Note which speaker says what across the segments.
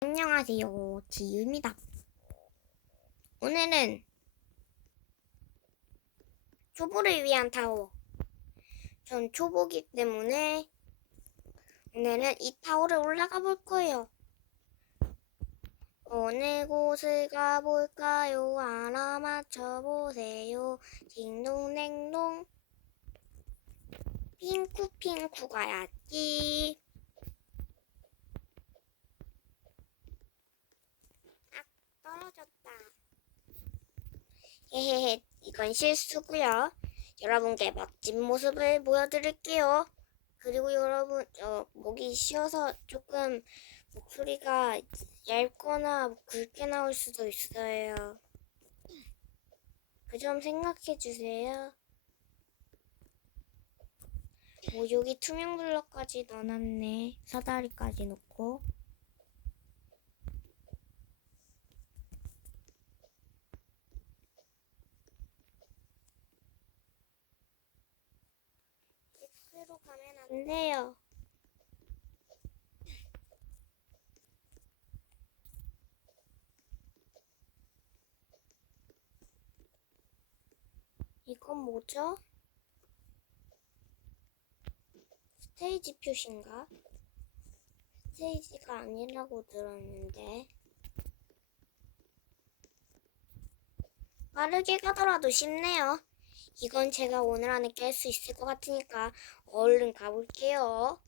Speaker 1: 안녕하세요. 지유입니다. 오늘은 초보를 위한 타워. 전 초보기 때문에 오늘은 이 타워를 올라가 볼 거예요. 어느 곳을 가볼까요? 알아맞혀 보세요. 딩동댕동. 핑쿠핑쿠 가야지. 떨어졌다. 헤헤헤, 이건 실수고요. 여러분께 멋진 모습을 보여드릴게요. 그리고 여러분, 저 목이 쉬어서 조금 목소리가 얇거나 굵게 나올 수도 있어요. 그 점 생각해 주세요. 오, 여기 투명 블럭까지 넣어놨네. 사다리까지 놓고. X로 가면 안 돼요. 이건 뭐죠? 스테이지 표시인가? 스테이지가 아니라고 들었는데. 빠르게 가더라도 쉽네요. 이건 제가 오늘 안에 깰 수 있을 것 같으니까 얼른 가볼게요.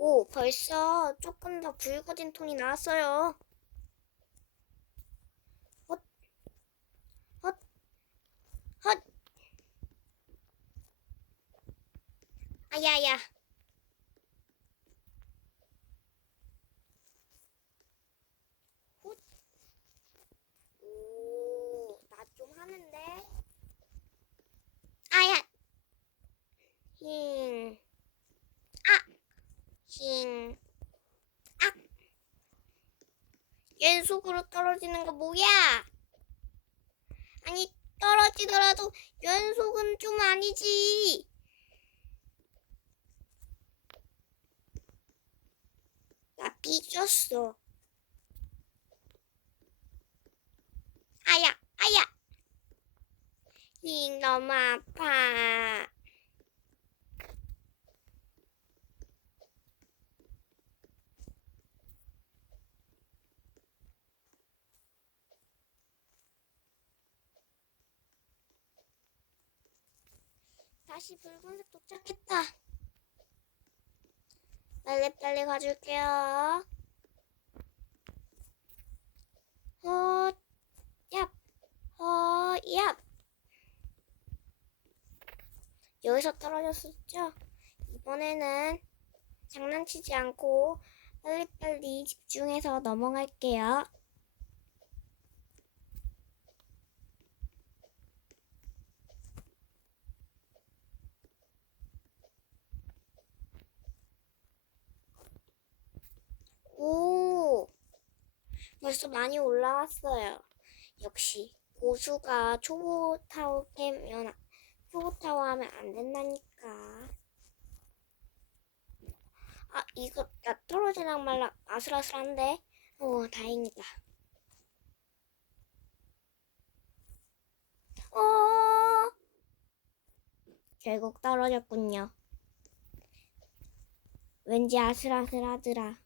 Speaker 1: 오, 벌써 조금 더 붉어진 톤이 나왔어요. 헛, 헛, 헛. 아야야. 헛. 오, 나 좀 하는데. 아야. 힝. 아. 힝. 악! 연속으로 떨어지는 거 뭐야? 아니, 떨어지더라도 연속은 좀 아니지. 나 삐졌어. 아야, 아야. 힝, 너무 아파. 다시 붉은색 도착했다. 빨리 빨리 가줄게요. 헛, 얍, 헛, 얍. 여기서 떨어졌었죠? 이번에는 장난치지 않고 빨리빨리 집중해서 넘어갈게요. 오, 벌써 많이 올라왔어요. 역시 고수가 초보 타워 깨면 초보 타워 하면 안 된다니까. 아, 이거 나 떨어지랑 말랑 아슬아슬한데. 오, 다행이다. 어, 결국 떨어졌군요. 왠지 아슬아슬하더라.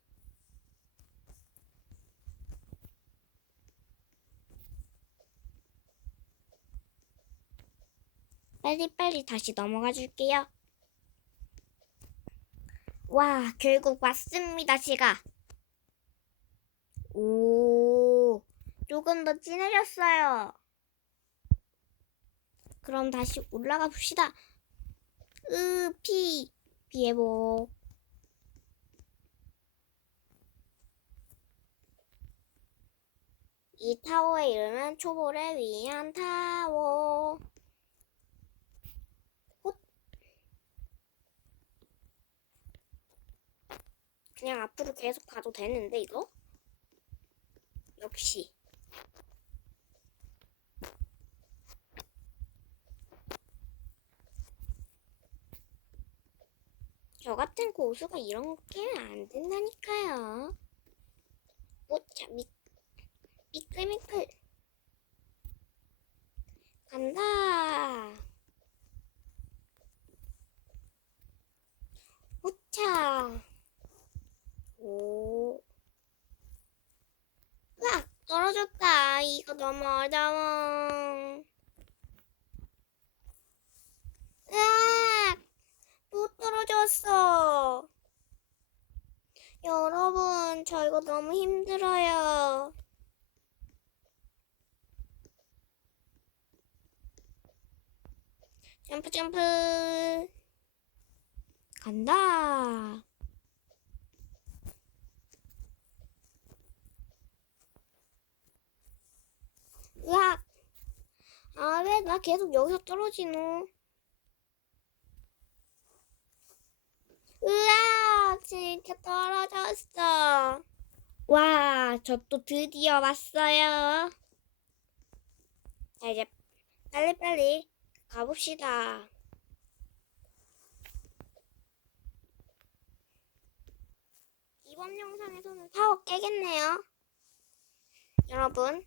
Speaker 1: 빨리빨리 다시 넘어가 줄게요. 와, 결국 왔습니다, 제가. 오, 조금 더 진해졌어요. 그럼 다시 올라가 봅시다. 으, 피, 피해복. 이 타워의 이름은 초보를 위한 타워. 그냥 앞으로 계속 가도 되는데 이거? 역시 저 같은 고수가 이런 거 깨면 안 된다니까요. 오차 미 미끌미끌 간다. 오차 오. 으악 이거 너무 어려워. 으악 또 떨어졌어. 여러분, 저 이거 너무 힘들어요. 점프, 점프. 간다. 으악! 아, 왜 나 계속 여기서 떨어지노? 으아, 진짜 떨어졌어. 와, 저 또 드디어 왔어요. 자, 이제 빨리빨리 가봅시다. 이번 영상에서는 타워 깨겠네요. 여러분.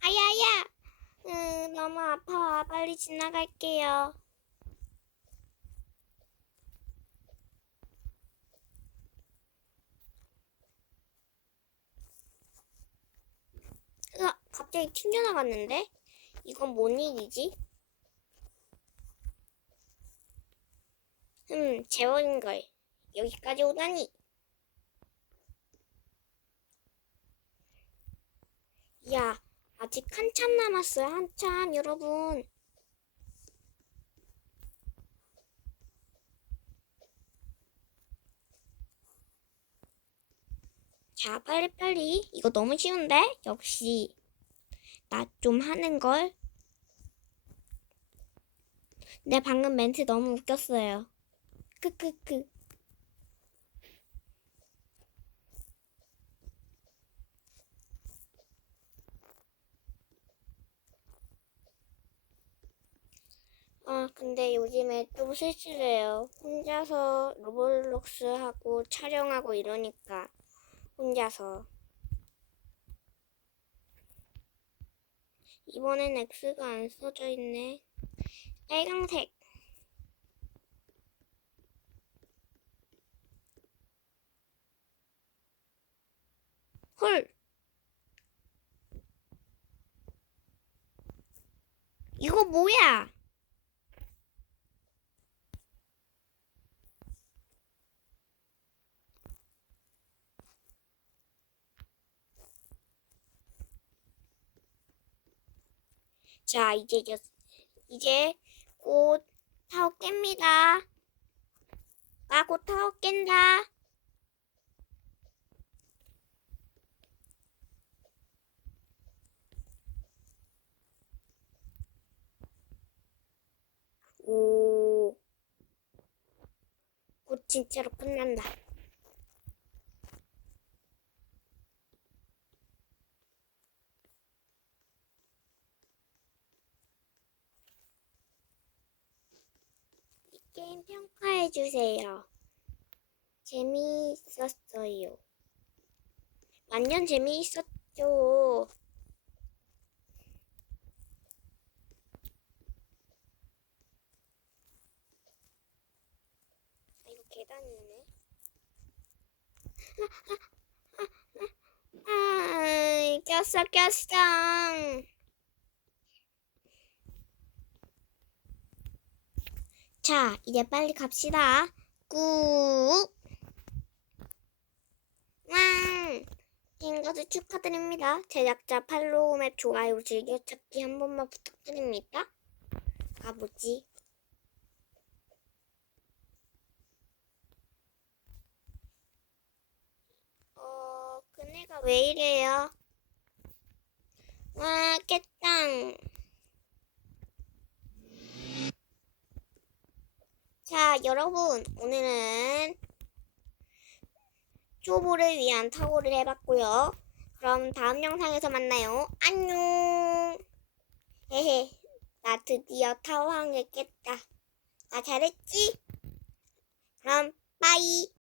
Speaker 1: 아야야! 음, 너무 아파. 빨리 지나갈게요. 으아, 갑자기 튕겨나갔는데? 이건 뭔 일이지? 음, 재원인걸. 여기까지 오다니. 야, 아직 한참 남았어요. 한참, 여러분. 자, 빨리빨리. 이거 너무 쉬운데? 역시. 나 좀 하는 걸? 내 방금 멘트 너무 웃겼어요. 크크크. 아, 근데 요즘에 좀 쓸쓸해요. 혼자서 로블록스 하고 촬영하고 이러니까. 혼자서. 이번엔 X가 안 써져 있네. 빨강색. 헐. 이거 뭐야? 자, 이제 여, 이제 곧 타워 깹니다. 나곧 타워 깬다. 오, 곧 진짜로 끝난다. 이 게임 평가해 주세요. 재미있었어요. 완전 재미있었죠. 아, 이거 계단이 있네. 아, 꼈어, 꼈어. 자, 이제 빨리 갑시다. 꾹. 왕. 인 것을 축하드립니다. 제작자 팔로우맵 좋아요 즐겨찾기 한 번만 부탁드립니다. 가보지. 어, 그네가 왜 이래요? 와, 깼당. 여러분, 오늘은 초보를 위한 타고를 해봤고요. 그럼 다음 영상에서 만나요. 안녕! 헤헤, 나 드디어 타워 한 개 깼다. 나 잘했지? 그럼, 빠이!